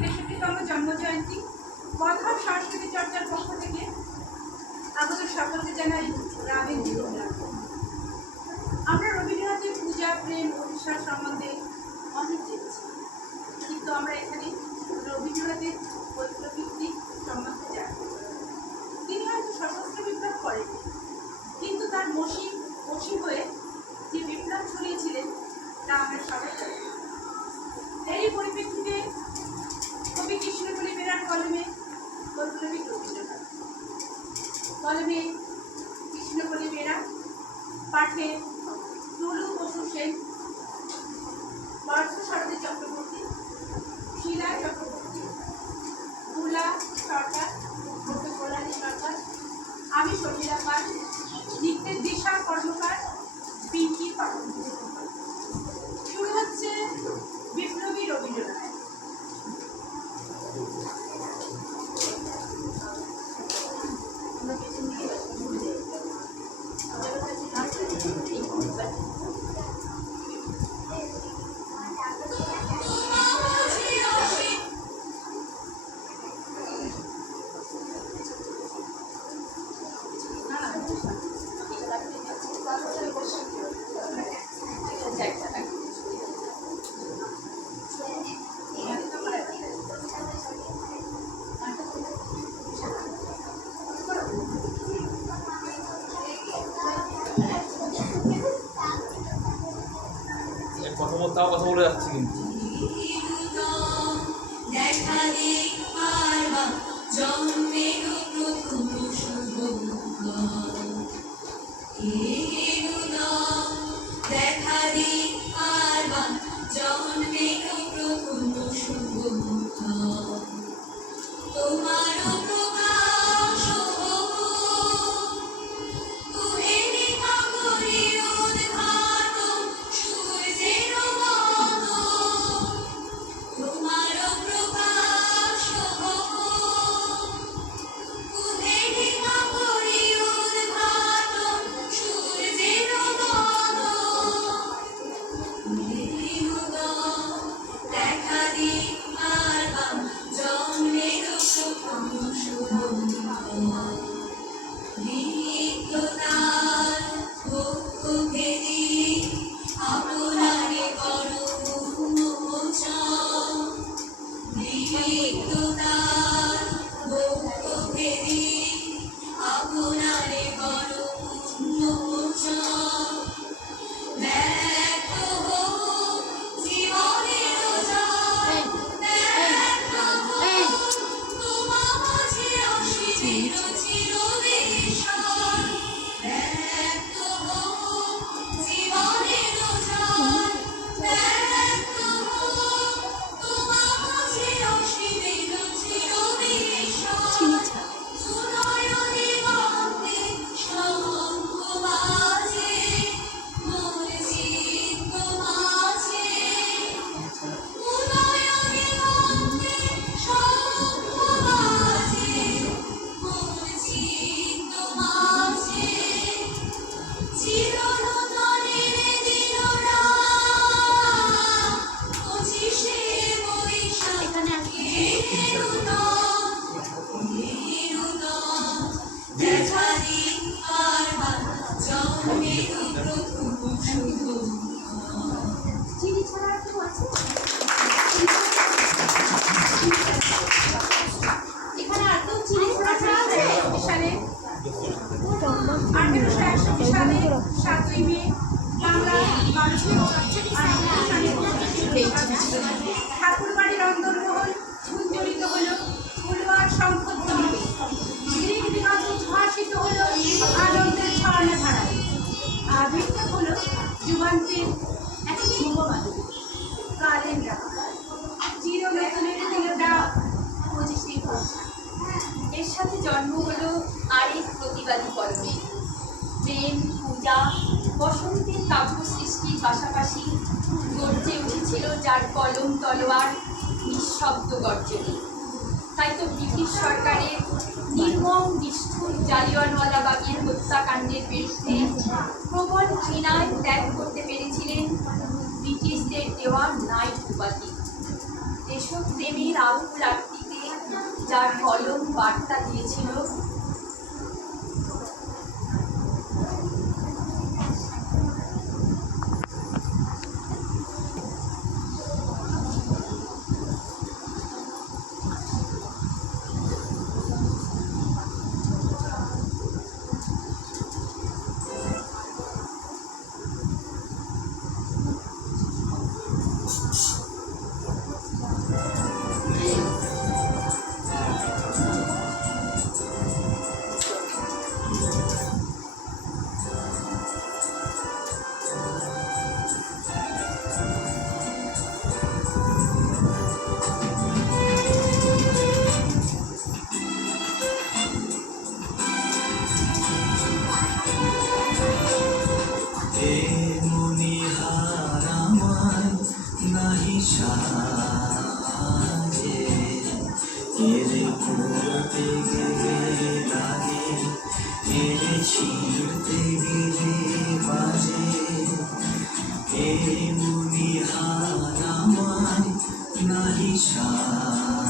63তম জন্মজয়ন্তী কথা ও সংস্কৃতি চর্চার পক্ষ থেকে আমাদের সকলকে জানাই রামের জীবন। আমরা রবীন্দ্রনাথের পূজা, প্রেম ও বিশ্বাস সম্বন্ধে অনেক জেনেছি, কিন্তু আমরা এখানে রবীন্দ্রনাথের বৈপ্লবিক সম্বন্ধে জানি। তিনি হয়তো সশস্ত্র বিপ্লব করেন, কিন্তু তার বশী হয়ে যে বিপ্লব ছড়িয়েছিলেন তা আমরা সবাই জানি। এরই পরিপ্রেক্ষিতে কবি কৃষ্ণকলি বেরার কলমে বৈপ্লবিক রবীন্দ্রনাথ, কলমে কৃষ্ণকলি বেরা, পাঠে টুলু বসু সেন, পার্থসারথী চক্রবর্তী, শিলা চক্রবর্তী, তুলা সরকার, কল্যাণী সরকার, আমি শর্মিলা পাল, নৃত্যের দিশা কর্মকার, পিঙ্কি পাঠক। শুরু হচ্ছে বিপ্লবী রবীন্দ্রনাথ। কথা বলে যাচ্ছি কিন্তু ঠাকুরবাড়ির অন্দরমহল ঝুঞ্ঝরিত হল ফুলওয়ার শঙ্খধ্বনিতে, গ্রীক দিগন্ত উদ্ভাসিত হল আনন্দের ছড়ানো ধারায়, আবির্ভাব হল যুগান্তের এক ধ্রুবমাধুরী কালের ডাক, চিরবেতনের দিল ডাক 25শে বৈশাখ। এর সাথে জন্ম হলো আরেক প্রতিবাদী কলমে। প্রেম, পূজা, বসন্তের কাব্য সৃষ্টির পাশাপাশি গর্জে উঠেছিল যার কলম তলোয়ার নিঃশব্দ গর্জনে। তাই তো ব্রিটিশ সরকারের নির্মম নিষ্ঠুর জালিয়ানওয়ালাবাগের হত্যাকাণ্ডের বিরুদ্ধে প্রবল ঘৃণায় ত্যাগ করতে পেরেছিলেন ব্রিটিশদের দেওয়া নাইট উপাধি। দেশপ্রেমের আকুল আরতিতে যার কলম বার্তা দিয়েছিল, নাহি সাজে